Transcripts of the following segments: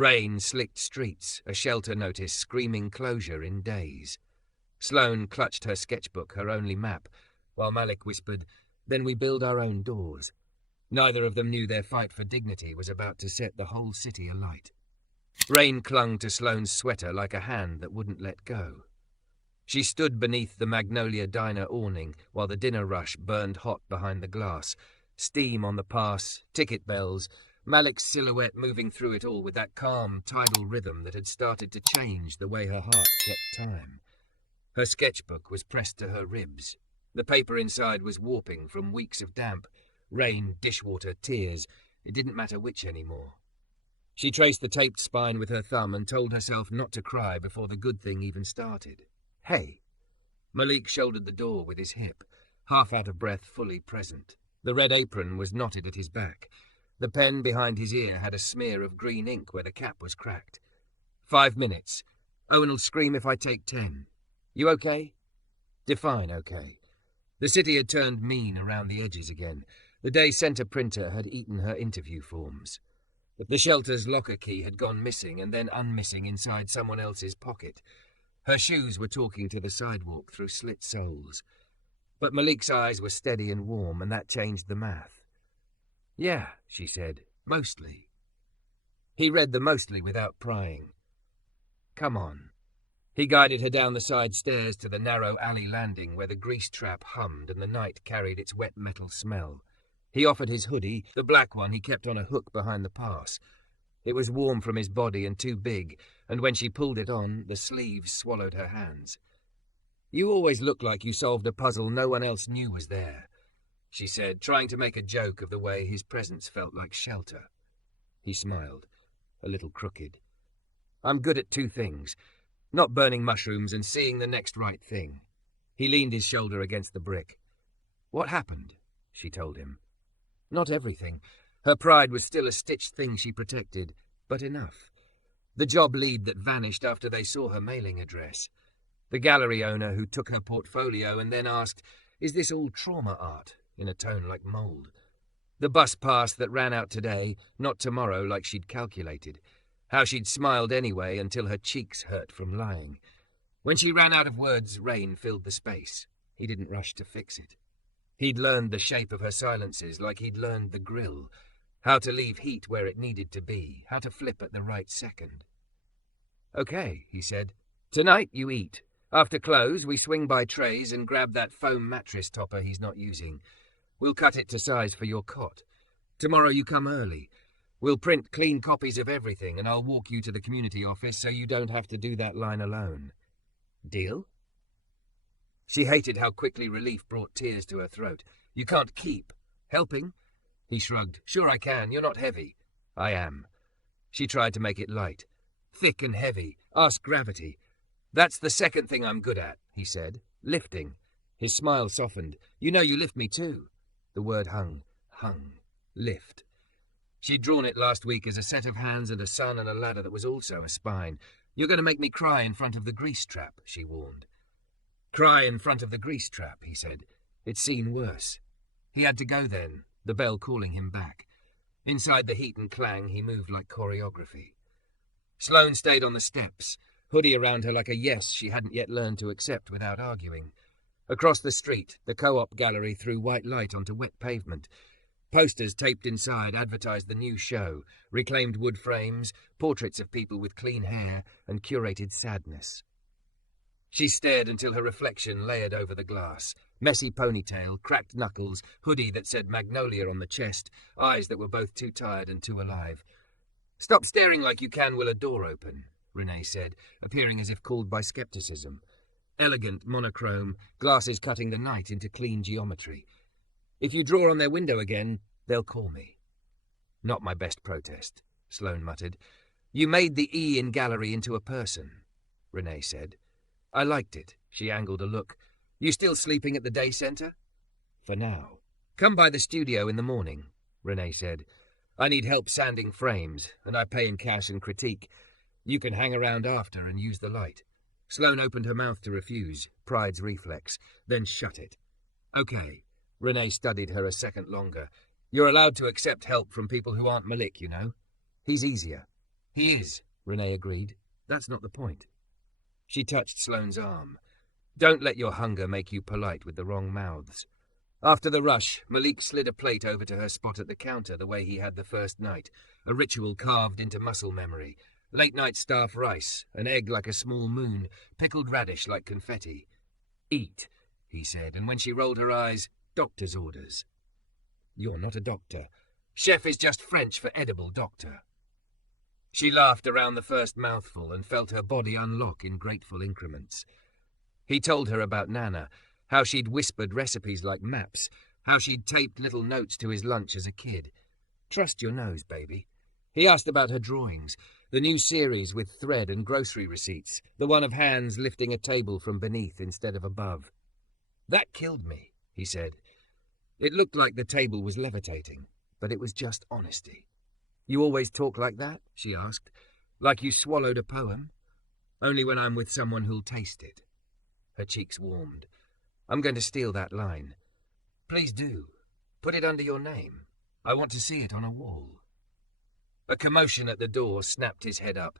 Rain slicked streets, a shelter notice screaming closure in days. Sloane clutched her sketchbook, her only map, while Malik whispered, "Then we build our own doors." Neither of them knew their fight for dignity was about to set the whole city alight. Rain clung to Sloane's sweater like a hand that wouldn't let go. She stood beneath the Magnolia Diner awning while the dinner rush burned hot behind the glass. Steam on the pass, ticket bells, Malik's silhouette moving through it all with that calm, tidal rhythm that had started to change the way her heart kept time. Her sketchbook was pressed to her ribs. The paper inside was warping from weeks of damp. Rain, dishwater, tears. It didn't matter which anymore. She traced the taped spine with her thumb and told herself not to cry before the good thing even started. Hey. Malik shouldered the door with his hip, half out of breath, fully present. The red apron was knotted at his back. The pen behind his ear had a smear of green ink where the cap was cracked. 5 minutes. Owen'll scream if I take 10. You okay? Define okay. The city had turned mean around the edges again. The day center printer had eaten her interview forms. The shelter's locker key had gone missing and then unmissing inside someone else's pocket. Her shoes were talking to the sidewalk through slit soles. But Malik's eyes were steady and warm, and that changed the math. Yeah, she said, mostly. He read the mostly without prying. Come on. He guided her down the side stairs to the narrow alley landing where the grease trap hummed and the night carried its wet metal smell. He offered his hoodie, the black one he kept on a hook behind the pass. It was warm from his body and too big, and when she pulled it on, the sleeves swallowed her hands. You always look like you solved a puzzle no one else knew was there, she said, trying to make a joke of the way his presence felt like shelter. He smiled, a little crooked. I'm good at 2 things, not burning mushrooms and seeing the next right thing. He leaned his shoulder against the brick. What happened? She told him. Not everything. Her pride was still a stitched thing she protected, but enough. The job lead that vanished after they saw her mailing address. The gallery owner who took her portfolio and then asked, "Is this all trauma art?" in a tone like mould. The bus pass that ran out today, not tomorrow like she'd calculated. How she'd smiled anyway until her cheeks hurt from lying. When she ran out of words, rain filled the space. He didn't rush to fix it. He'd learned the shape of her silences like he'd learned the grill, how to leave heat where it needed to be, how to flip at the right second. Okay, he said. Tonight you eat. After close, we swing by trays and grab that foam mattress topper he's not using. We'll cut it to size for your cot. Tomorrow you come early. We'll print clean copies of everything and I'll walk you to the community office so you don't have to do that line alone. Deal? She hated how quickly relief brought tears to her throat. You can't keep. Helping? He shrugged. Sure I can. You're not heavy. I am. She tried to make it light. Thick and heavy. Ask gravity. That's the second thing I'm good at, he said. Lifting. His smile softened. You know you lift me too. The word hung. Lift. She'd drawn it last week as a set of hands and a sun and a ladder that was also a spine. You're going to make me cry in front of the grease trap, she warned. Cry in front of the grease trap, he said. It's seen worse. He had to go then, the bell calling him back. Inside the heat and clang, he moved like choreography. Sloane stayed on the steps, hoodie around her like a yes she hadn't yet learned to accept without arguing. Across the street, the co-op gallery threw white light onto wet pavement. Posters taped inside advertised the new show, reclaimed wood frames, portraits of people with clean hair, and curated sadness. She stared until her reflection layered over the glass. Messy ponytail, cracked knuckles, hoodie that said Magnolia on the chest, eyes that were both too tired and too alive. Stop staring like you can will a door open, Renee said, appearing as if called by skepticism. Elegant, monochrome, glasses cutting the night into clean geometry. If you draw on their window again, they'll call me. Not my best protest, Sloane muttered. You made the E in gallery into a person, Renee said. I liked it. She angled a look. You still sleeping at the day centre? For now. Come by the studio in the morning, Renee said. I need help sanding frames, and I pay in cash and critique. You can hang around after and use the light. Sloane opened her mouth to refuse, pride's reflex, then shut it. Okay. Renee studied her a second longer. You're allowed to accept help from people who aren't Malik, you know. He's easier. He is, Renee agreed. That's not the point. She touched Sloane's arm. Don't let your hunger make you polite with the wrong mouths. After the rush, Malik slid a plate over to her spot at the counter the way he had the first night, a ritual carved into muscle memory. Late-night staff rice, an egg like a small moon, pickled radish like confetti. Eat, he said, and when she rolled her eyes, doctor's orders. You're not a doctor. Chef is just French for edible doctor. She laughed around the first mouthful and felt her body unlock in grateful increments. He told her about Nana, how she'd whispered recipes like maps, how she'd taped little notes to his lunch as a kid. Trust your nose, baby. He asked about her drawings, the new series with thread and grocery receipts, the one of hands lifting a table from beneath instead of above. That killed me, he said. It looked like the table was levitating, but it was just honesty. You always talk like that? She asked. Like you swallowed a poem? Only when I'm with someone who'll taste it. Her cheeks warmed. I'm going to steal that line. Please do. Put it under your name. I want to see it on a wall. A commotion at the door snapped his head up.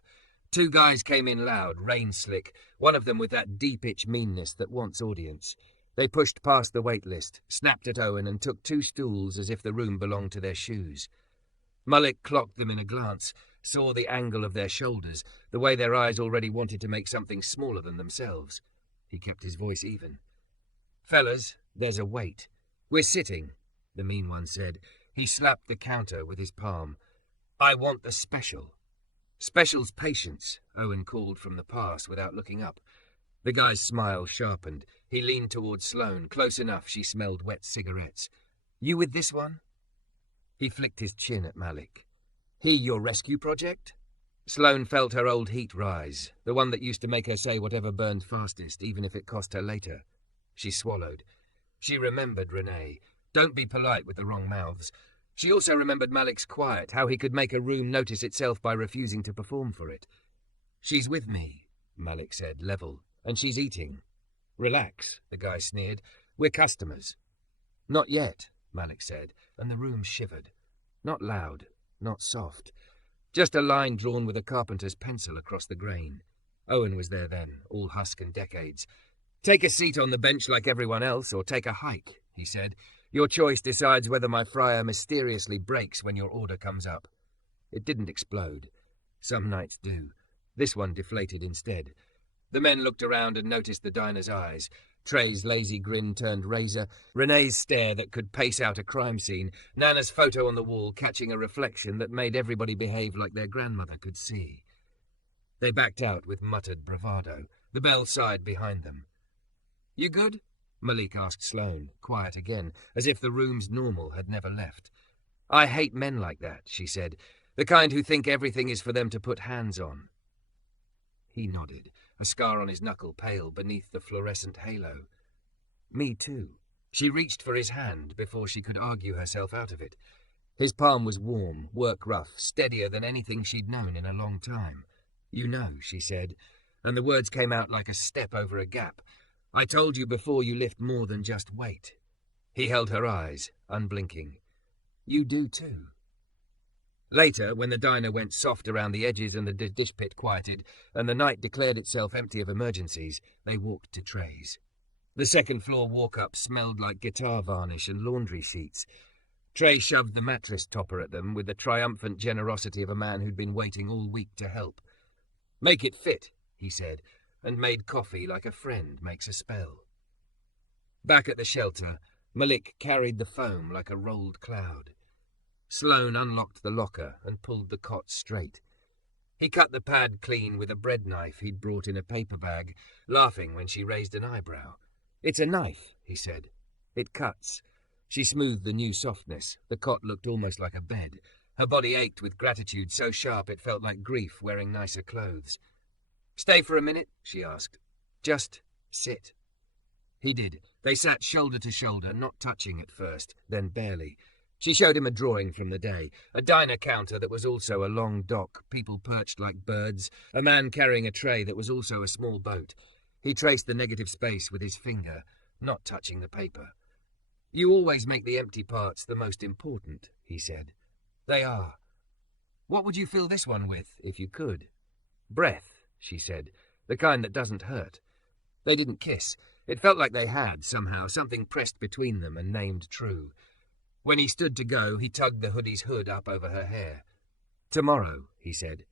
Two guys came in loud, rain-slick, one of them with that deep-itch meanness that wants audience. They pushed past the wait list, snapped at Owen and took 2 stools as if the room belonged to their shoes. Malik clocked them in a glance, saw the angle of their shoulders, the way their eyes already wanted to make something smaller than themselves. He kept his voice even. Fellas, there's a wait. We're sitting, the mean one said. He slapped the counter with his palm. I want the special. Special's patience, Owen called from the past without looking up. The guy's smile sharpened. He leaned towards Sloane, close enough she smelled wet cigarettes. You with this one? He flicked his chin at Malik. He your rescue project? Sloane felt her old heat rise, the one that used to make her say whatever burned fastest, even if it cost her later. She swallowed. She remembered Renee. Don't be polite with the wrong mouths. She also remembered Malik's quiet, how he could make a room notice itself by refusing to perform for it. She's with me, Malik said, level, and she's eating. Relax, the guy sneered. We're customers. Not yet, Malik said, and the room shivered. Not loud, not soft. Just a line drawn with a carpenter's pencil across the grain. Owen was there then, all husk and decades. Take a seat on the bench like everyone else, or take a hike, he said. Your choice decides whether my fryer mysteriously breaks when your order comes up. It didn't explode. Some nights do. This one deflated instead. The men looked around and noticed the diner's eyes. Trey's lazy grin turned razor, Renee's stare that could pace out a crime scene, Nana's photo on the wall catching a reflection that made everybody behave like their grandmother could see. They backed out with muttered bravado. The bell sighed behind them. You good? Malik asked Sloane, quiet again, as if the room's normal had never left. I hate men like that, she said, the kind who think everything is for them to put hands on. He nodded, a scar on his knuckle pale beneath the fluorescent halo. Me too. She reached for his hand before she could argue herself out of it. His palm was warm, work rough, steadier than anything she'd known in a long time. You know, she said, and the words came out like a step over a gap. I told you before you lift more than just weight. He held her eyes, unblinking. You do too. Later, when the diner went soft around the edges and the dish pit quieted, and the night declared itself empty of emergencies, they walked to Trey's. The second-floor walk-up smelled like guitar varnish and laundry sheets. Trey shoved the mattress topper at them with the triumphant generosity of a man who'd been waiting all week to help. Make it fit, he said, and made coffee like a friend makes a spell. Back at the shelter, Malik carried the foam like a rolled cloud. Sloane unlocked the locker and pulled the cot straight. He cut the pad clean with a bread knife he'd brought in a paper bag, laughing when she raised an eyebrow. It's a knife, he said. It cuts. She smoothed the new softness. The cot looked almost like a bed. Her body ached with gratitude so sharp it felt like grief wearing nicer clothes. Stay for a minute, she asked. Just sit. He did. They sat shoulder to shoulder, not touching at first, then barely. She showed him a drawing from the day, a diner counter that was also a long dock, people perched like birds, a man carrying a tray that was also a small boat. He traced the negative space with his finger, not touching the paper. You always make the empty parts the most important, he said. They are. What would you fill this one with, if you could? Breath, she said, the kind that doesn't hurt. They didn't kiss. It felt like they had, somehow, something pressed between them and named true. When he stood to go, he tugged the hoodie's hood up over her hair. Tomorrow, he said.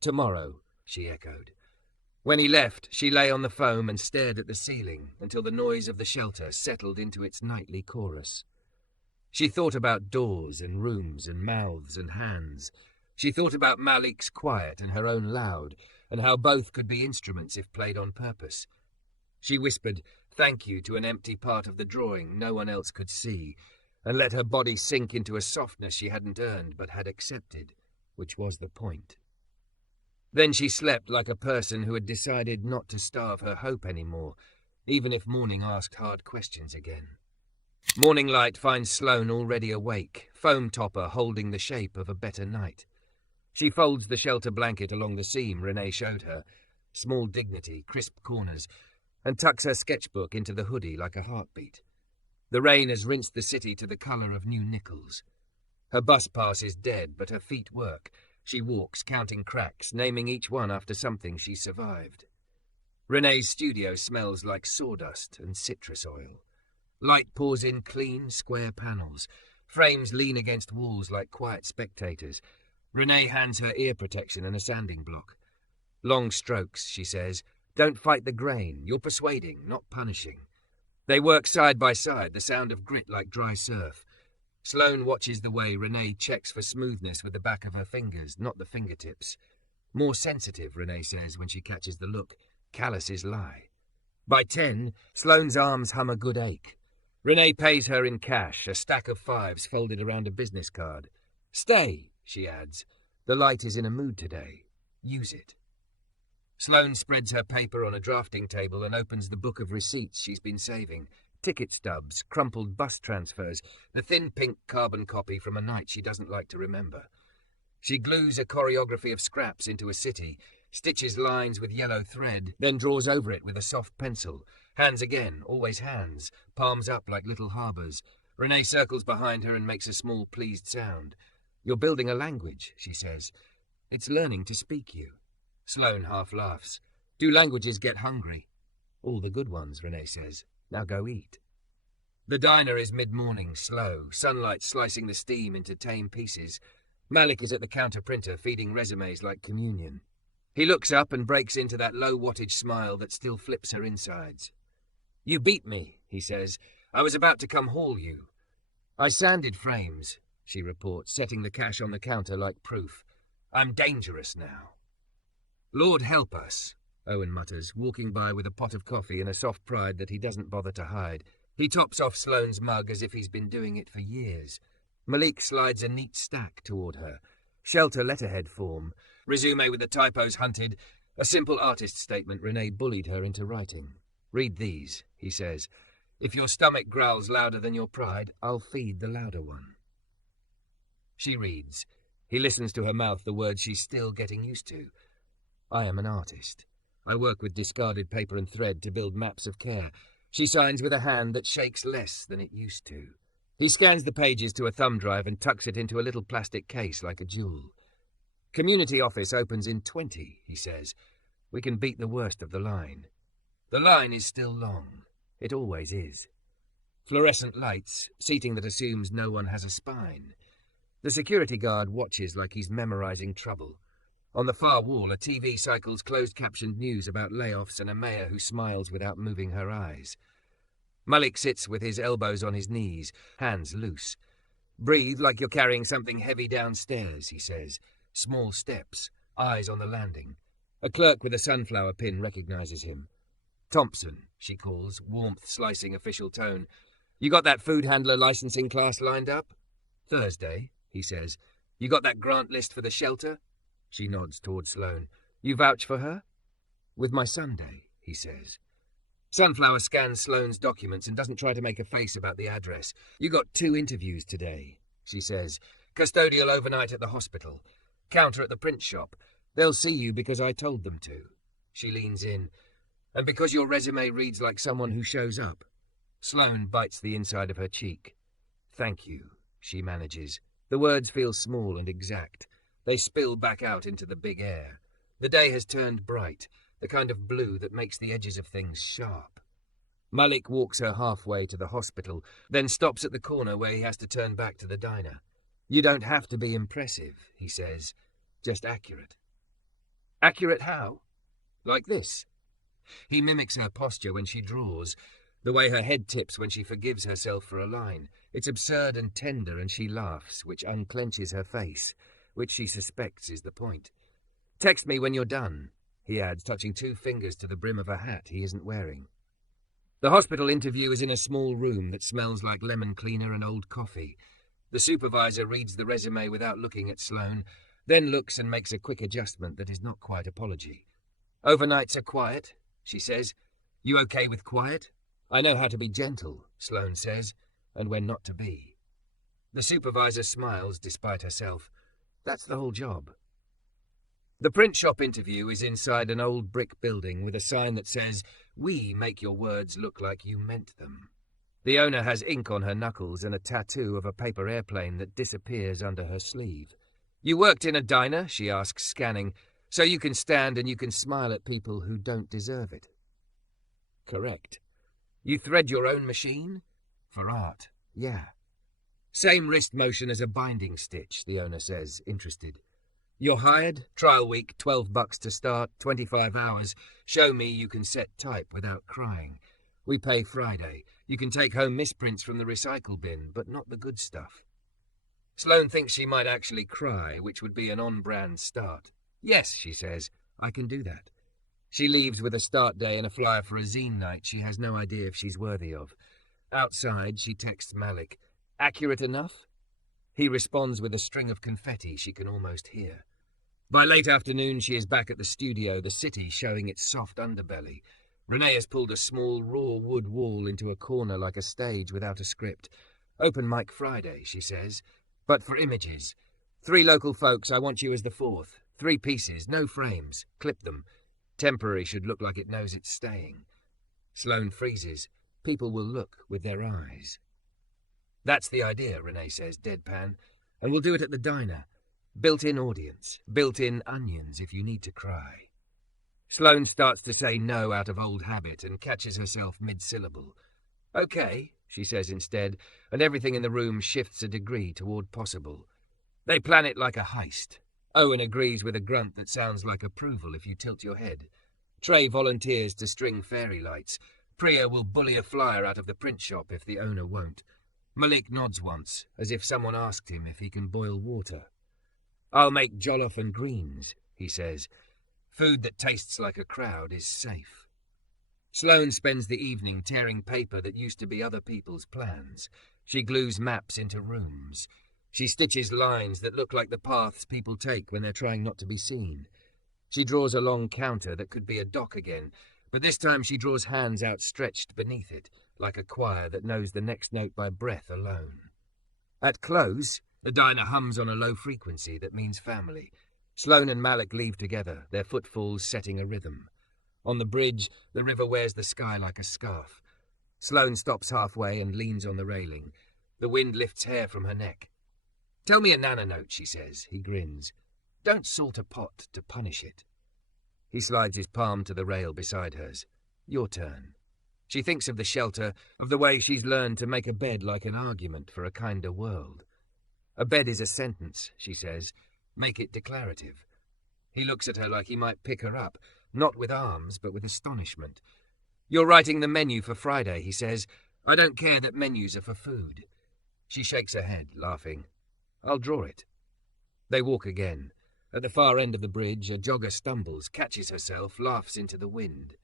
Tomorrow, she echoed. When he left, she lay on the foam and stared at the ceiling until the noise of the shelter settled into its nightly chorus. She thought about doors and rooms and mouths and hands. She thought about Malik's quiet and her own loud, and how both could be instruments if played on purpose. She whispered thank you to an empty part of the drawing no one else could see, and let her body sink into a softness she hadn't earned but had accepted, which was the point. Then she slept like a person who had decided not to starve her hope anymore, even if morning asked hard questions again. Morning light finds Sloane already awake, foam topper holding the shape of a better night. She folds the shelter blanket along the seam Renee showed her, small dignity, crisp corners, and tucks her sketchbook into the hoodie like a heartbeat. The rain has rinsed the city to the colour of new nickels. Her bus pass is dead, but her feet work. She walks, counting cracks, naming each one after something she survived. Renee's studio smells like sawdust and citrus oil. Light pours in clean, square panels. Frames lean against walls like quiet spectators. Renee hands her ear protection and a sanding block. Long strokes, she says. Don't fight the grain. You're persuading, not punishing. They work side by side, the sound of grit like dry surf. Sloane watches the way Renee checks for smoothness with the back of her fingers, not the fingertips. More sensitive, Renee says when she catches the look. Calluses lie. By 10, Sloane's arms hum a good ache. Renee pays her in cash, a stack of fives folded around a business card. Stay, she adds. The light is in a mood today. Use it. Sloane spreads her paper on a drafting table and opens the book of receipts she's been saving. Ticket stubs, crumpled bus transfers, the thin pink carbon copy from a night she doesn't like to remember. She glues a choreography of scraps into a city, stitches lines with yellow thread, then draws over it with a soft pencil. Hands again, always hands, palms up like little harbours. Renee circles behind her and makes a small pleased sound. You're building a language, she says. It's learning to speak you. Sloane half laughs. Do languages get hungry? All the good ones, Renee says. Now go eat. The diner is mid-morning, slow, sunlight slicing the steam into tame pieces. Malik is at the counter printer feeding resumes like communion. He looks up and breaks into that low-wattage smile that still flips her insides. You beat me, he says. I was about to come haul you. I sanded frames, she reports, setting the cash on the counter like proof. I'm dangerous now. Lord help us, Owen mutters, walking by with a pot of coffee and a soft pride that he doesn't bother to hide. He tops off Sloane's mug as if he's been doing it for years. Malik slides a neat stack toward her. Shelter letterhead form. Resume with the typos hunted. A simple artist statement Renee bullied her into writing. Read these, he says. If your stomach growls louder than your pride, I'll feed the louder one. She reads. He listens to her mouth the words she's still getting used to. I am an artist. I work with discarded paper and thread to build maps of care. She signs with a hand that shakes less than it used to. He scans the pages to a thumb drive and tucks it into a little plastic case like a jewel. Community office opens in 20, he says. We can beat the worst of the line. The line is still long. It always is. Fluorescent lights, seating that assumes no one has a spine. The security guard watches like he's memorizing trouble. On the far wall, a TV cycles closed-captioned news about layoffs and a mayor who smiles without moving her eyes. Malik sits with his elbows on his knees, hands loose. Breathe like you're carrying something heavy downstairs, he says. Small steps, eyes on the landing. A clerk with a sunflower pin recognizes him. Thompson, she calls, warmth slicing official tone. You got that food handler licensing class lined up? Thursday, he says. You got that grant list for the shelter? She nods toward Sloane. You vouch for her? With my Sunday, he says. Sunflower scans Sloane's documents and doesn't try to make a face about the address. You got 2 interviews today, she says. Custodial overnight at the hospital. Counter at the print shop. They'll see you because I told them to. She leans in. And because your resume reads like someone who shows up. Sloane bites the inside of her cheek. Thank you, she manages. The words feel small and exact. They spill back out into the big air. The day has turned bright, the kind of blue that makes the edges of things sharp. Malik walks her halfway to the hospital, then stops at the corner where he has to turn back to the diner. You don't have to be impressive, he says, just accurate. Accurate how? Like this. He mimics her posture when she draws, the way her head tips when she forgives herself for a line. It's absurd and tender, and she laughs, which unclenches her face, which she suspects is the point. Text me when you're done, he adds, touching 2 fingers to the brim of a hat he isn't wearing. The hospital interview is in a small room that smells like lemon cleaner and old coffee. The supervisor reads the resume without looking at Sloane, then looks and makes a quick adjustment that is not quite apology. Overnights are quiet, she says. You okay with quiet? I know how to be gentle, Sloane says, and when not to be. The supervisor smiles despite herself. That's the whole job. The print shop interview is inside an old brick building with a sign that says, "We make your words look like you meant them." The owner has ink on her knuckles and a tattoo of a paper airplane that disappears under her sleeve. You worked in a diner, she asks, scanning, so you can stand and you can smile at people who don't deserve it. Correct. You thread your own machine? For art, yeah. Same wrist motion as a binding stitch, the owner says, interested. You're hired, trial week, $12 to start, 25 hours. Show me you can set type without crying. We pay Friday. You can take home misprints from the recycle bin, but not the good stuff. Sloane thinks she might actually cry, which would be an on-brand start. Yes, she says, I can do that. She leaves with a start day and a flyer for a zine night she has no idea if she's worthy of. Outside, she texts Malik. Accurate enough? He responds with a string of confetti she can almost hear. By late afternoon, she is back at the studio, the city showing its soft underbelly. Renee has pulled a small, raw wood wall into a corner like a stage without a script. Open mic Friday, she says. But for images. 3 local folks, I want you as the 4th. 3 pieces, no frames. Clip them. Temporary should look like it knows it's staying. Sloane freezes. People will look with their eyes. That's the idea, Renee says, deadpan. And we'll do it at the diner. Built-in audience. Built-in onions if you need to cry. Sloane starts to say no out of old habit and catches herself mid-syllable. Okay, she says instead, and everything in the room shifts a degree toward possible. They plan it like a heist. Owen agrees with a grunt that sounds like approval if you tilt your head. Trey volunteers to string fairy lights. Priya will bully a flyer out of the print shop if the owner won't. Malik nods once, as if someone asked him if he can boil water. I'll make jollof and greens, he says. Food that tastes like a crowd is safe. Sloane spends the evening tearing paper that used to be other people's plans. She glues maps into rooms. She stitches lines that look like the paths people take when they're trying not to be seen. She draws a long counter that could be a dock again, but this time she draws hands outstretched beneath it, like a choir that knows the next note by breath alone. At close, the diner hums on a low frequency that means family. Sloane and Malik leave together, their footfalls setting a rhythm. On the bridge, the river wears the sky like a scarf. Sloane stops halfway and leans on the railing. The wind lifts hair from her neck. Tell me a nana note, she says. He grins. Don't salt a pot to punish it. He slides his palm to the rail beside hers. Your turn. She thinks of the shelter, of the way she's learned to make a bed like an argument for a kinder world. A bed is a sentence, she says. Make it declarative. He looks at her like he might pick her up, not with arms, but with astonishment. You're writing the menu for Friday, he says. I don't care that menus are for food. She shakes her head, laughing. I'll draw it. They walk again. At the far end of the bridge, a jogger stumbles, catches herself, laughs into the wind.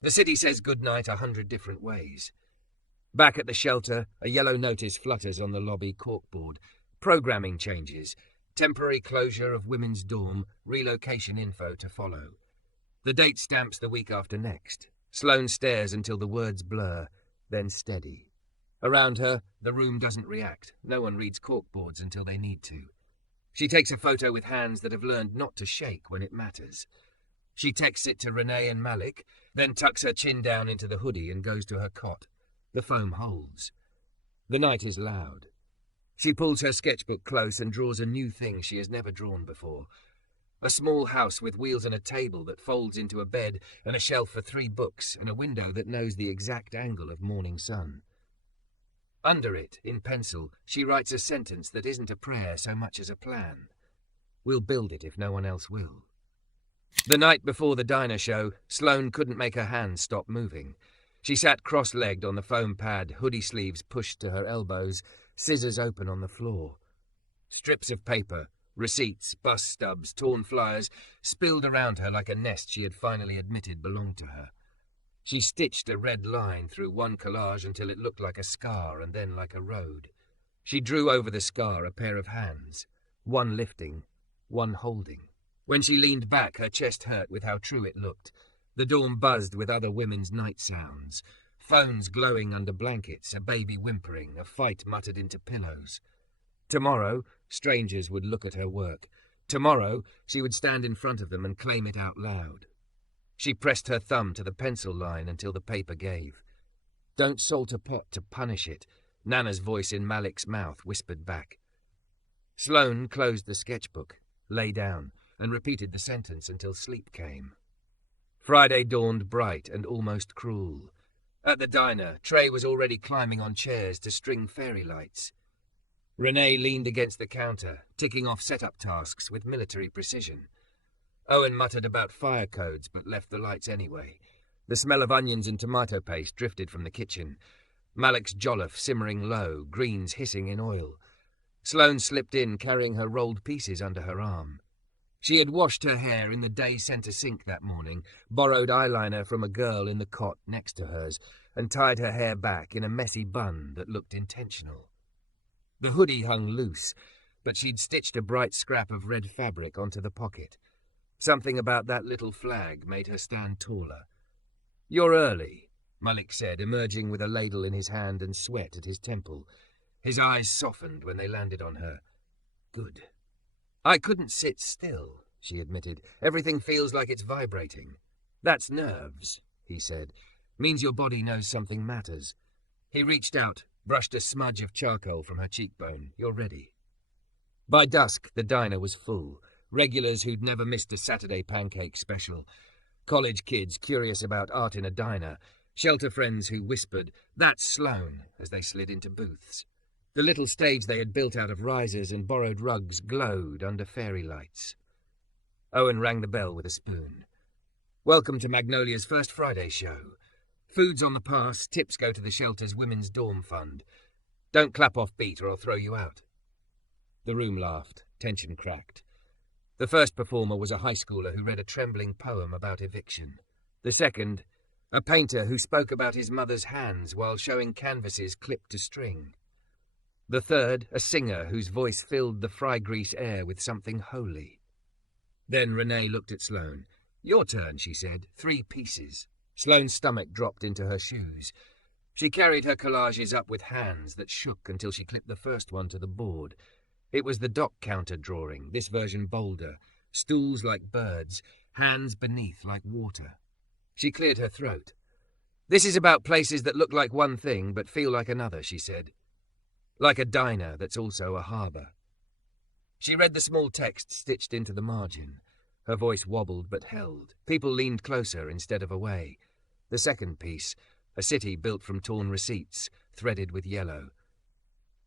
The city says goodnight 100 different ways. Back at the shelter, a yellow notice flutters on the lobby corkboard. Programming changes. Temporary closure of women's dorm, relocation info to follow. The date stamps the week after next. Sloane stares until the words blur, then steady. Around her, the room doesn't react. No one reads corkboards until they need to. She takes a photo with hands that have learned not to shake when it matters. She texts it to Renee and Malik, then tucks her chin down into the hoodie and goes to her cot. The foam holds. The night is loud. She pulls her sketchbook close and draws a new thing she has never drawn before. A small house with wheels and a table that folds into a bed and a shelf for 3 books and a window that knows the exact angle of morning sun. Under it, in pencil, she writes a sentence that isn't a prayer so much as a plan. We'll build it if no one else will. The night before the diner show, Sloane couldn't make her hands stop moving. She sat cross-legged on the foam pad, hoodie sleeves pushed to her elbows, scissors open on the floor. Strips of paper, receipts, bus stubs, torn flyers, spilled around her like a nest she had finally admitted belonged to her. She stitched a red line through one collage until it looked like a scar and then like a road. She drew over the scar a pair of hands, one lifting, one holding. When she leaned back, her chest hurt with how true it looked. The dorm buzzed with other women's night sounds. Phones glowing under blankets, a baby whimpering, a fight muttered into pillows. Tomorrow, strangers would look at her work. Tomorrow, she would stand in front of them and claim it out loud. She pressed her thumb to the pencil line until the paper gave. "Don't salt a pot to punish it," Nana's voice in Malik's mouth whispered back. Sloane closed the sketchbook, lay down, and repeated the sentence until sleep came. Friday dawned bright and almost cruel. At the diner, Trey was already climbing on chairs to string fairy lights. Renee leaned against the counter, ticking off setup tasks with military precision. Owen muttered about fire codes but left the lights anyway. The smell of onions and tomato paste drifted from the kitchen. Malik's jollof simmering low, greens hissing in oil. Sloane slipped in, carrying her rolled pieces under her arm. She had washed her hair in the day centre sink that morning, borrowed eyeliner from a girl in the cot next to hers, and tied her hair back in a messy bun that looked intentional. The hoodie hung loose, but she'd stitched a bright scrap of red fabric onto the pocket. Something about that little flag made her stand taller. "You're early," Malik said, emerging with a ladle in his hand and sweat at his temple. His eyes softened when they landed on her. "Good." "I couldn't sit still," she admitted. "Everything feels like it's vibrating." "That's nerves," he said. "Means your body knows something matters." He reached out, brushed a smudge of charcoal from her cheekbone. "You're ready." By dusk, the diner was full. Regulars who'd never missed a Saturday pancake special. College kids curious about art in a diner. Shelter friends who whispered, "That's Sloane," as they slid into booths. The little stage they had built out of risers and borrowed rugs glowed under fairy lights. Owen rang the bell with a spoon. "Welcome to Magnolia's first Friday show. Food's on the pass, tips go to the shelter's women's dorm fund. Don't clap off beat or I'll throw you out." The room laughed, tension cracked. The first performer was a high schooler who read a trembling poem about eviction. The second, a painter who spoke about his mother's hands while showing canvases clipped to string. The third, a singer whose voice filled the fry-grease air with something holy. Then Renee looked at Sloane. "Your turn," she said. 3 pieces. Sloane's stomach dropped into her shoes. She carried her collages up with hands that shook until she clipped the first one to the board. It was the dock counter drawing, this version bolder. Stools like birds, hands beneath like water. She cleared her throat. "This is about places that look like one thing but feel like another," she said. "Like a diner that's also a harbour." She read the small text stitched into the margin. Her voice wobbled but held. People leaned closer instead of away. The second piece, a city built from torn receipts, threaded with yellow.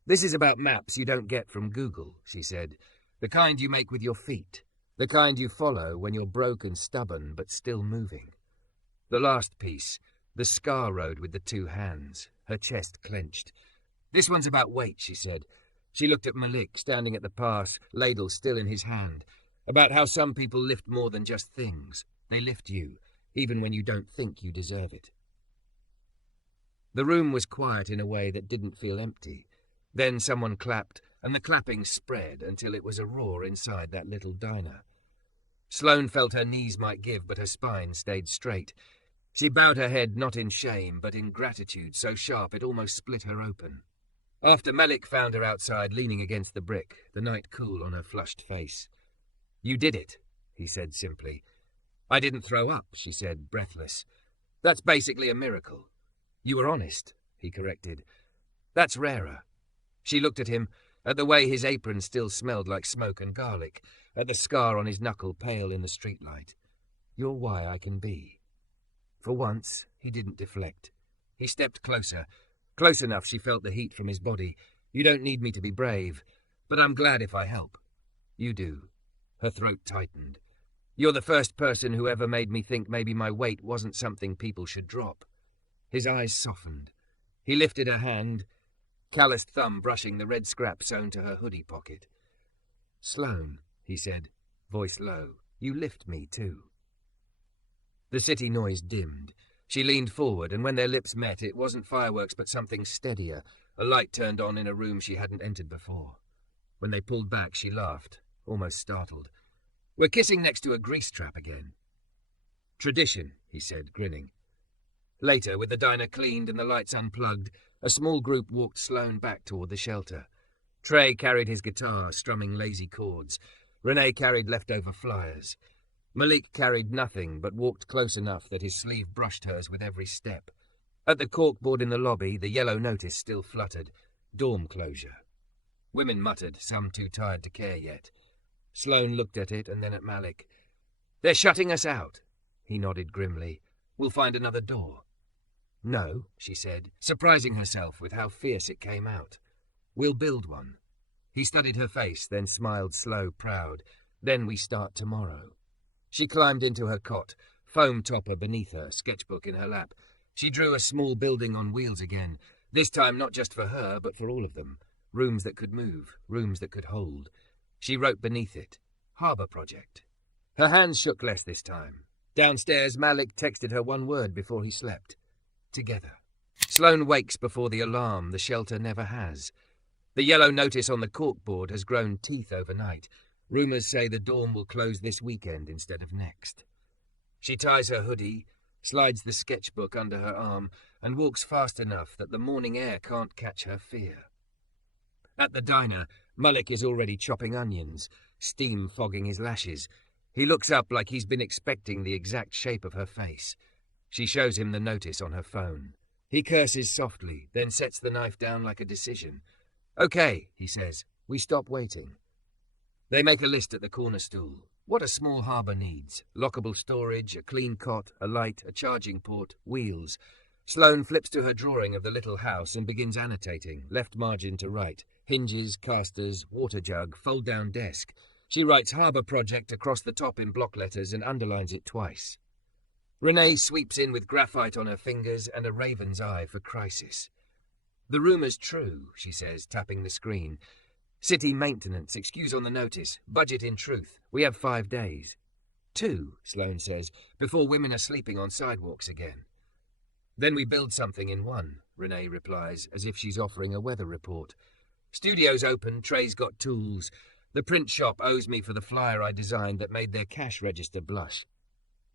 "This is about maps you don't get from Google," she said. "The kind you make with your feet. The kind you follow when you're broke and stubborn but still moving." The last piece, the scar road with the 2 hands. Her chest clenched. "This one's about weight," she said. She looked at Malik, standing at the pass, ladle still in his hand. "About how some people lift more than just things. They lift you, even when you don't think you deserve it." The room was quiet in a way that didn't feel empty. Then someone clapped, and the clapping spread until it was a roar inside that little diner. Sloane felt her knees might give, but her spine stayed straight. She bowed her head not in shame, but in gratitude so sharp it almost split her open. After Malik found her outside, leaning against the brick, the night cool on her flushed face. "You did it," he said simply. "I didn't throw up," she said, breathless. "That's basically a miracle." "You were honest," he corrected. "That's rarer." She looked at him, at the way his apron still smelled like smoke and garlic, at the scar on his knuckle pale in the streetlight. "You're why I can be." For once, he didn't deflect. He stepped closer, close enough she felt the heat from his body. "You don't need me to be brave, but I'm glad if I help." "You do." Her throat tightened. "You're the first person who ever made me think maybe my weight wasn't something people should drop." His eyes softened. He lifted a hand, calloused thumb brushing the red scrap sewn to her hoodie pocket. "Sloane," he said, voice low, "you lift me too." The city noise dimmed. She leaned forward, and when their lips met, it wasn't fireworks but something steadier. A light turned on in a room she hadn't entered before. When they pulled back, she laughed, almost startled. "We're kissing next to a grease trap again." "Tradition," he said, grinning. Later, with the diner cleaned and the lights unplugged, a small group walked Sloane back toward the shelter. Trey carried his guitar, strumming lazy chords. Renee carried leftover flyers. Malik carried nothing, but walked close enough that his sleeve brushed hers with every step. At the corkboard in the lobby, the yellow notice still fluttered. Dorm closure. Women muttered, some too tired to care yet. Sloane looked at it and then at Malik. "They're shutting us out." He nodded grimly. "We'll find another door." "No," she said, surprising herself with how fierce it came out. "We'll build one." He studied her face, then smiled slow, proud. "Then we start tomorrow." She climbed into her cot, foam topper beneath her, sketchbook in her lap. She drew a small building on wheels again, this time not just for her, but for all of them. Rooms that could move, rooms that could hold. She wrote beneath it, "Harbor Project." Her hands shook less this time. Downstairs, Malik texted her one word before he slept. "Together." Sloane wakes before the alarm the shelter never has. The yellow notice on the corkboard has grown teeth overnight. Rumours say the dorm will close this weekend instead of next. She ties her hoodie, slides the sketchbook under her arm, and walks fast enough that the morning air can't catch her fear. At the diner, Malik is already chopping onions, steam fogging his lashes. He looks up like he's been expecting the exact shape of her face. She shows him the notice on her phone. He curses softly, then sets the knife down like a decision. "Okay," he says, "we stop waiting." They make a list at the corner stool. What a small harbour needs. Lockable storage, a clean cot, a light, a charging port, wheels. Sloane flips to her drawing of the little house and begins annotating, left margin to right. Hinges, casters, water jug, fold-down desk. She writes Harbour Project across the top in block letters and underlines it twice. Renee sweeps in with graphite on her fingers and a raven's eye for crisis. "The rumour's true," she says, tapping the screen. "City maintenance, excuse on the notice, budget in truth. We have 5 days. 2, Sloane says, before women are sleeping on sidewalks again." "Then we build something in 1, Renee replies, as if she's offering a weather report. "Studio's open, Trey's got tools. The print shop owes me for the flyer I designed that made their cash register blush."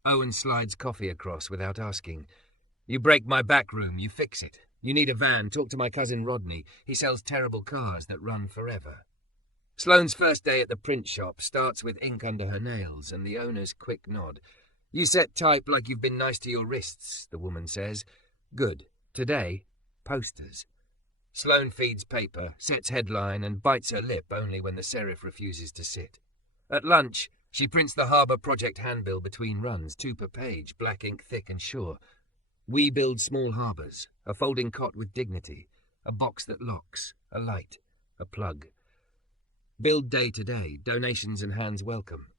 Owen slides coffee across without asking. "You break my back room, you fix it. You need a van, talk to my cousin Rodney. He sells terrible cars that run forever." Sloane's first day at the print shop starts with ink under her nails and the owner's quick nod. "You set type like you've been nice to your wrists," the woman says. "Good. Today, posters." Sloane feeds paper, sets headline, and bites her lip only when the serif refuses to sit. At lunch, she prints the Harbour Project handbill between runs, 2 per page, black ink thick and sure. "We build small harbours, a folding cot with dignity, a box that locks, a light, a plug. Build day to day, donations and hands welcome."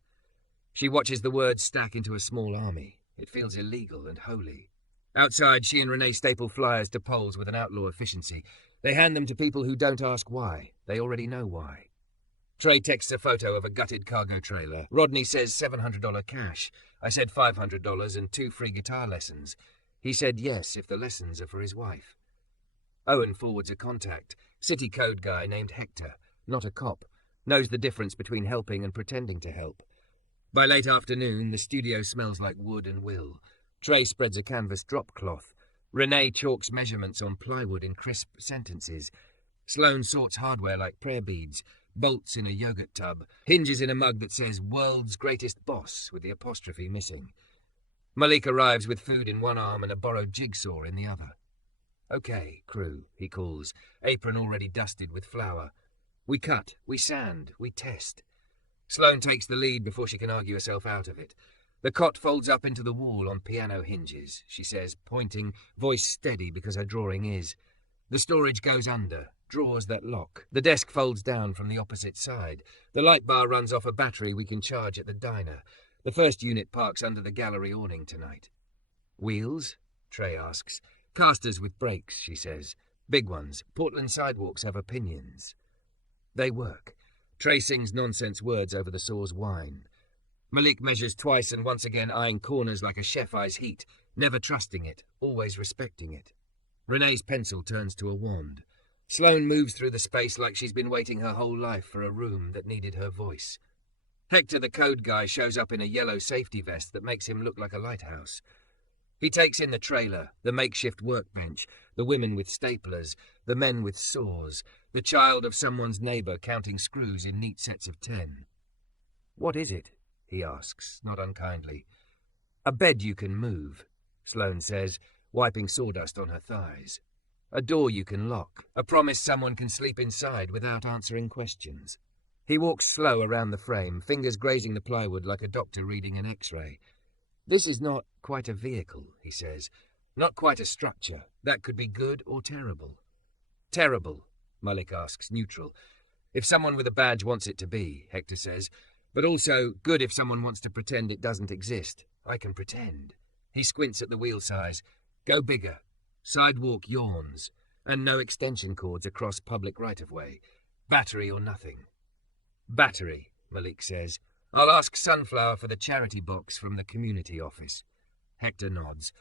She watches the words stack into a small army. It feels illegal and holy. Outside, she and Renee staple flyers to poles with an outlaw efficiency. They hand them to people who don't ask why. They already know why. Trey texts a photo of a gutted cargo trailer. Rodney says $700 cash. I said $500 and 2 free guitar lessons. He said yes if the lessons are for his wife. Owen forwards a contact. City code guy named Hector. Not a cop. Knows the difference between helping and pretending to help. By late afternoon, the studio smells like wood and will. Trey spreads a canvas drop cloth. Renee chalks measurements on plywood in crisp sentences. Sloane sorts hardware like prayer beads, bolts in a yogurt tub, hinges in a mug that says "World's Greatest Boss" with the apostrophe missing. Malik arrives with food in one arm and a borrowed jigsaw in the other. "Okay, crew," he calls, apron already dusted with flour. We cut, we sand, we test. Sloane takes the lead before she can argue herself out of it. The cot folds up into the wall on piano hinges, she says, pointing, voice steady because her drawing is. The storage goes under, drawers that lock. The desk folds down from the opposite side. The light bar runs off a battery we can charge at the diner. The first unit parks under the gallery awning tonight. Wheels? Trey asks. Casters with brakes, she says. Big ones. Portland sidewalks have opinions. They work. Trey sings nonsense words over the saw's whine. Malik measures twice and once again eyeing corners like a chef eyes heat, never trusting it, always respecting it. Renee's pencil turns to a wand. Sloane moves through the space like she's been waiting her whole life for a room that needed her voice. Hector, the code guy, shows up in a yellow safety vest that makes him look like a lighthouse. He takes in the trailer, the makeshift workbench, the women with staplers, the men with saws, the child of someone's neighbour counting screws in neat sets of 10. What is it? He asks, not unkindly. A bed you can move, Sloane says, wiping sawdust on her thighs. A door you can lock, a promise someone can sleep inside without answering questions. He walks slow around the frame, fingers grazing the plywood like a doctor reading an X-ray. This is not quite a vehicle, he says. Not quite a structure. That could be good or terrible. Terrible, Malik asks, neutral. If someone with a badge wants it to be, Hector says. But also good if someone wants to pretend it doesn't exist. I can pretend. He squints at the wheel size. Go bigger. Sidewalk yawns. And no extension cords across public right-of-way. Battery or nothing. Battery, Malik says. I'll ask Sunflower for the charity box from the community office. Hector nods.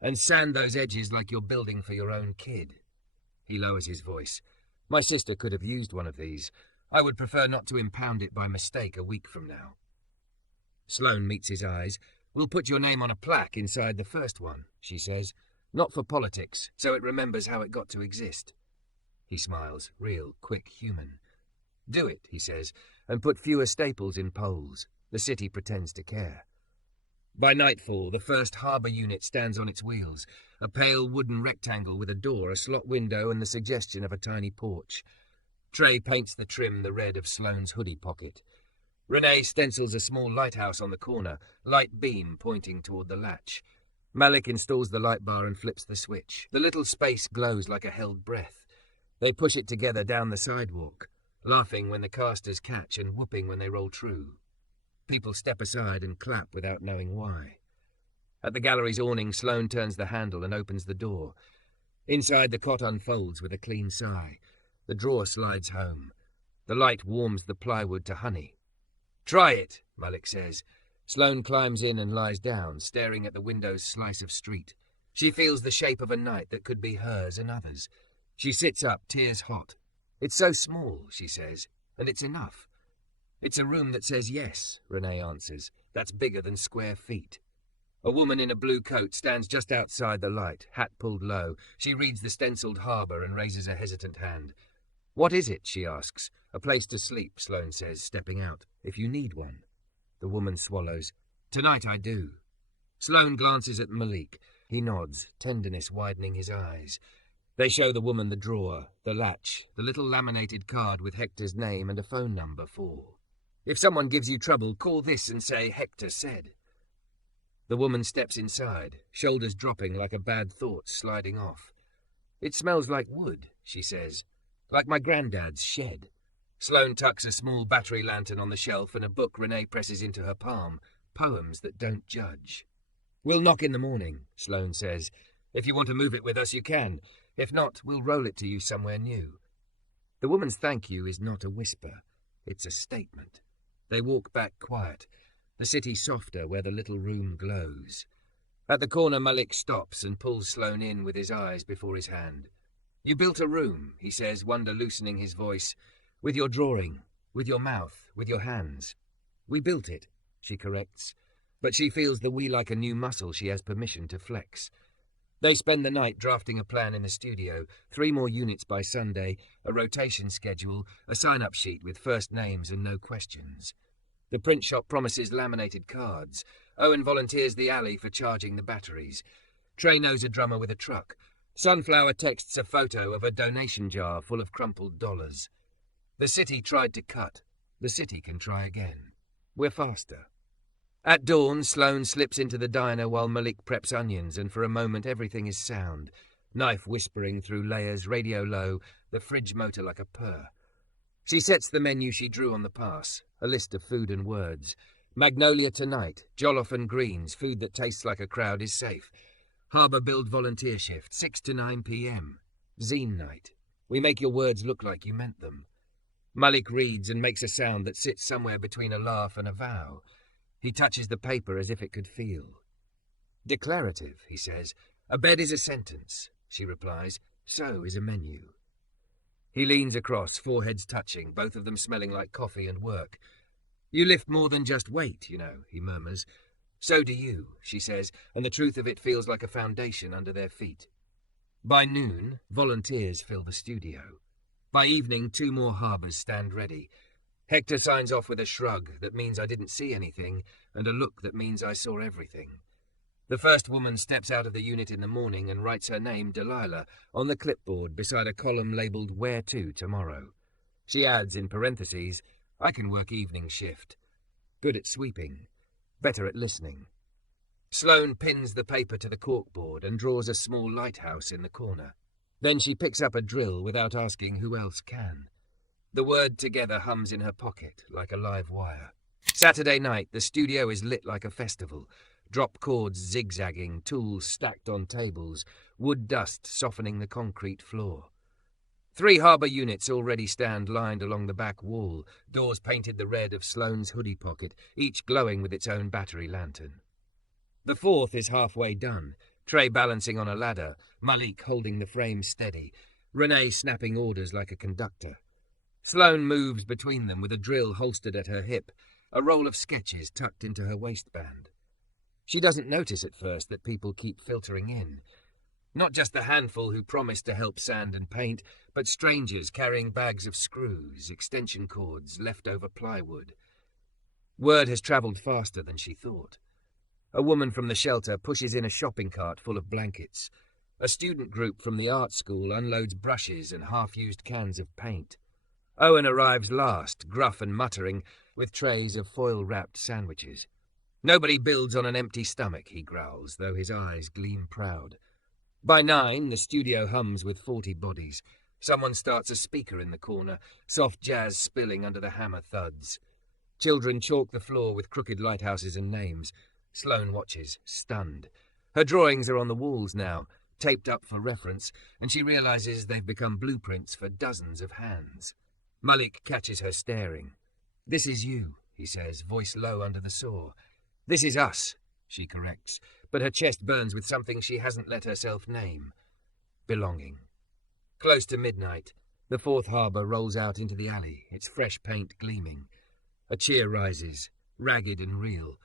And sand those edges like you're building for your own kid. He lowers his voice. My sister could have used one of these. I would prefer not to impound it by mistake a week from now. Sloane meets his eyes. We'll put your name on a plaque inside the first one, she says. Not for politics, so it remembers how it got to exist. He smiles, real, quick, human. Do it, he says, and put fewer staples in poles. The city pretends to care. By nightfall, the first harbour unit stands on its wheels, a pale wooden rectangle with a door, a slot window, and the suggestion of a tiny porch. Trey paints the trim the red of Sloane's hoodie pocket. Renee stencils a small lighthouse on the corner, light beam pointing toward the latch. Malik installs the light bar and flips the switch. The little space glows like a held breath. They push it together down the sidewalk, laughing when the casters catch and whooping when they roll true. People step aside and clap without knowing why. At the gallery's awning, Sloane turns the handle and opens the door. Inside, the cot unfolds with a clean sigh. The drawer slides home. The light warms the plywood to honey. Try it, Malik says. Sloane climbs in and lies down, staring at the window's slice of street. She feels the shape of a night that could be hers and others. She sits up, tears hot. It's so small, she says, and it's enough. It's a room that says yes, Renee answers. That's bigger than square feet. A woman in a blue coat stands just outside the light, hat pulled low. She reads the stenciled harbour and raises a hesitant hand. What is it, she asks. A place to sleep, Sloane says, stepping out. If you need one. The woman swallows. Tonight I do. Sloane glances at Malik. He nods, tenderness widening his eyes. They show the woman the drawer, the latch, the little laminated card with Hector's name and a phone number for. If someone gives you trouble, call this and say Hector said. The woman steps inside, shoulders dropping like a bad thought sliding off. It smells like wood, she says. Like my granddad's shed. Sloane tucks a small battery lantern on the shelf and a book Renee presses into her palm. Poems that don't judge. We'll knock in the morning, Sloane says. If you want to move it with us, you can. If not, we'll roll it to you somewhere new. The woman's thank you is not a whisper. It's a statement. They walk back quiet. The city softer where the little room glows. At the corner, Malik stops and pulls Sloane in with his eyes before his hand. You built a room, he says, wonder loosening his voice. With your drawing, with your mouth, with your hands. We built it, she corrects. But she feels the we like a new muscle she has permission to flex. They spend the night drafting a plan in the studio, 3 more units by Sunday, a rotation schedule, a sign-up sheet with first names and no questions. The print shop promises laminated cards. Owen volunteers the alley for charging the batteries. Trey knows a drummer with a truck. Sunflower texts a photo of a donation jar full of crumpled dollars. The city tried to cut. The city can try again. We're faster. At dawn, Sloane slips into the diner while Malik preps onions, and for a moment everything is sound. Knife whispering through layers, radio low, the fridge motor like a purr. She sets the menu she drew on the pass, a list of food and words. Magnolia tonight, jollof and greens, food that tastes like a crowd is safe. Harbour Build volunteer shift, 6 to 9 p.m. Zine night. We make your words look like you meant them. Malik reads and makes a sound that sits somewhere between a laugh and a vow. He touches the paper as if it could feel. Declarative, he says. A bed is a sentence, she replies. So is a menu. He leans across, foreheads touching, both of them smelling like coffee and work. You lift more than just weight, you know, he murmurs. So do you, she says, and the truth of it feels like a foundation under their feet. By noon, volunteers fill the studio. By evening, 2 more harbours stand ready. Hector signs off with a shrug that means I didn't see anything, and a look that means I saw everything. The first woman steps out of the unit in the morning and writes her name, Delilah, on the clipboard beside a column labelled Where to tomorrow. She adds in parentheses, I can work evening shift. Good at sweeping. Better at listening. Sloane pins the paper to the corkboard and draws a small lighthouse in the corner. Then she picks up a drill without asking who else can. The word together hums in her pocket like a live wire. Saturday night, the studio is lit like a festival. Drop chords zigzagging, tools stacked on tables, wood dust softening the concrete floor. 3 harbour units already stand lined along the back wall, doors painted the red of Sloane's hoodie pocket, each glowing with its own battery lantern. The 4th is halfway done, Trey balancing on a ladder, Malik holding the frame steady, Renee snapping orders like a conductor. Sloane moves between them with a drill holstered at her hip, a roll of sketches tucked into her waistband. She doesn't notice at first that people keep filtering in. Not just the handful who promise to help sand and paint, but strangers carrying bags of screws, extension cords, leftover plywood. Word has travelled faster than she thought. A woman from the shelter pushes in a shopping cart full of blankets. A student group from the art school unloads brushes and half-used cans of paint. Owen arrives last, gruff and muttering, with trays of foil-wrapped sandwiches. Nobody builds on an empty stomach, he growls, though his eyes gleam proud. By 9, the studio hums with 40 bodies. Someone starts a speaker in the corner, soft jazz spilling under the hammer thuds. Children chalk the floor with crooked lighthouses and names. Sloane watches, stunned. Her drawings are on the walls now, taped up for reference, and she realizes they've become blueprints for dozens of hands. Malik catches her staring. This is you, he says, voice low under the saw. This is us, she corrects, but her chest burns with something she hasn't let herself name. Belonging. Close to midnight, the 4th harbour rolls out into the alley, its fresh paint gleaming. A cheer rises, ragged and real.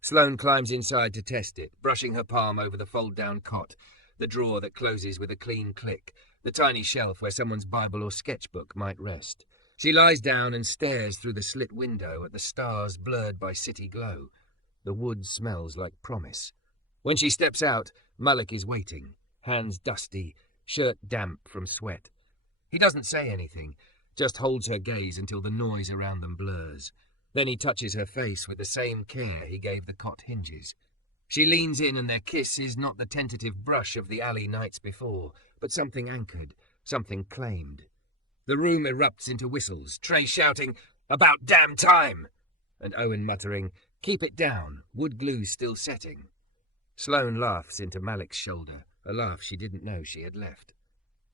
Sloane climbs inside to test it, brushing her palm over the fold-down cot, the drawer that closes with a clean click, the tiny shelf where someone's Bible or sketchbook might rest. She lies down and stares through the slit window at the stars blurred by city glow. The wood smells like promise. When she steps out, Malik is waiting, hands dusty, shirt damp from sweat. He doesn't say anything, just holds her gaze until the noise around them blurs. Then he touches her face with the same care he gave the cot hinges. She leans in and their kiss is not the tentative brush of the alley nights before, but something anchored, something claimed. The room erupts into whistles, Trey shouting, "About damn time!" and Owen muttering, "Keep it down, wood glue's still setting." Sloane laughs into Malik's shoulder, a laugh she didn't know she had left.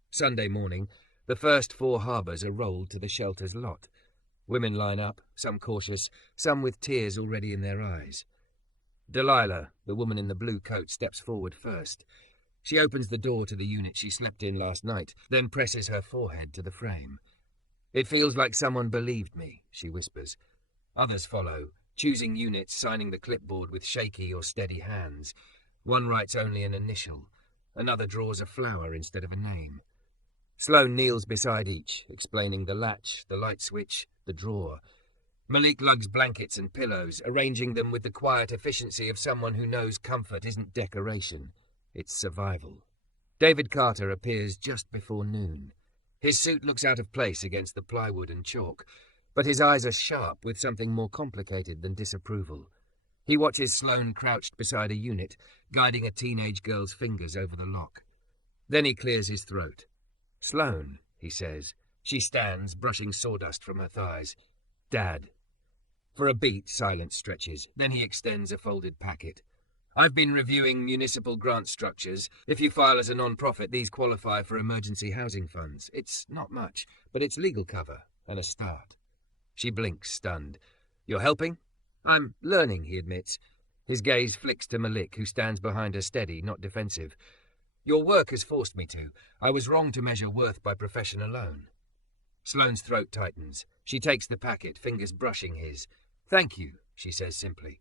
Sunday morning, the first 4 harbours are rolled to the shelter's lot. Women line up, some cautious, some with tears already in their eyes. Delilah, the woman in the blue coat, steps forward first. She opens the door to the unit she slept in last night, then presses her forehead to the frame. "It feels like someone believed me," she whispers. Others follow, choosing units, signing the clipboard with shaky or steady hands. One writes only an initial. Another draws a flower instead of a name. Sloane kneels beside each, explaining the latch, the light switch, the drawer. Malik lugs blankets and pillows, arranging them with the quiet efficiency of someone who knows comfort isn't decoration, it's survival. David Carter appears just before noon. His suit looks out of place against the plywood and chalk, but his eyes are sharp with something more complicated than disapproval. He watches Sloane crouched beside a unit, guiding a teenage girl's fingers over the lock. Then he clears his throat. "Sloane," he says. She stands, brushing sawdust from her thighs. "Dad." For a beat, silence stretches. Then he extends a folded packet. "I've been reviewing municipal grant structures. If you file as a non-profit, these qualify for emergency housing funds. It's not much, but it's legal cover and a start." She blinks, stunned. "You're helping?" "I'm learning," he admits. His gaze flicks to Malik, who stands behind her steady, not defensive. "Your work has forced me to. I was wrong to measure worth by profession alone." Sloane's throat tightens. She takes the packet, fingers brushing his. "Thank you," she says simply.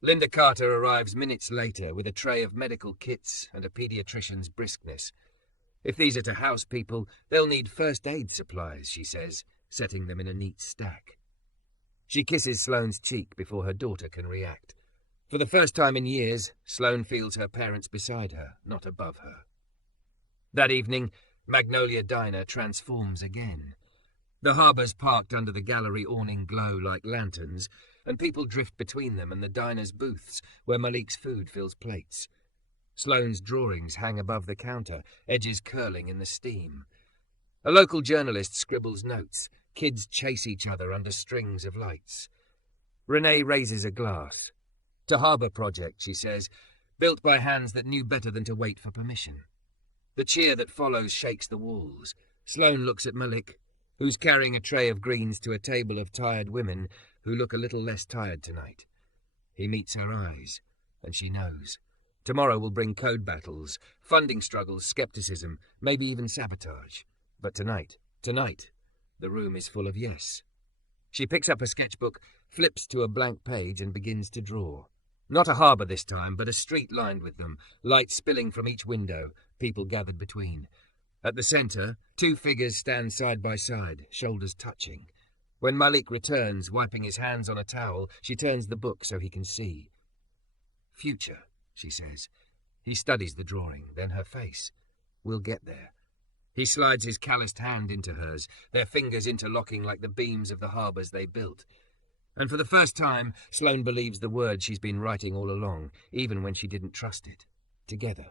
Linda Carter arrives minutes later with a tray of medical kits and a pediatrician's briskness. "If these are to house people, they'll need first aid supplies," she says, setting them in a neat stack. She kisses Sloane's cheek before her daughter can react. For the first time in years, Sloane feels her parents beside her, not above her. That evening, Magnolia Diner transforms again. The harbours parked under the gallery awning glow like lanterns, and people drift between them and the diner's booths, where Malik's food fills plates. Sloane's drawings hang above the counter, edges curling in the steam. A local journalist scribbles notes. Kids chase each other under strings of lights. Renee raises a glass. "To Harbour Project," she says, "built by hands that knew better than to wait for permission." The cheer that follows shakes the walls. Sloane looks at Malik, who's carrying a tray of greens to a table of tired women who look a little less tired tonight. He meets her eyes, and she knows. Tomorrow will bring code battles, funding struggles, skepticism, maybe even sabotage. But tonight, the room is full of yes. She picks up a sketchbook, flips to a blank page and begins to draw. Not a harbour this time, but a street lined with them, light spilling from each window, people gathered between. At the centre, two figures stand side by side, shoulders touching. When Malik returns, wiping his hands on a towel, she turns the book so he can see. "Future," she says. He studies the drawing, then her face. "We'll get there." He slides his calloused hand into hers, their fingers interlocking like the beams of the harbours they built. And for the first time, Sloane believes the word she's been writing all along, even when she didn't trust it. Together.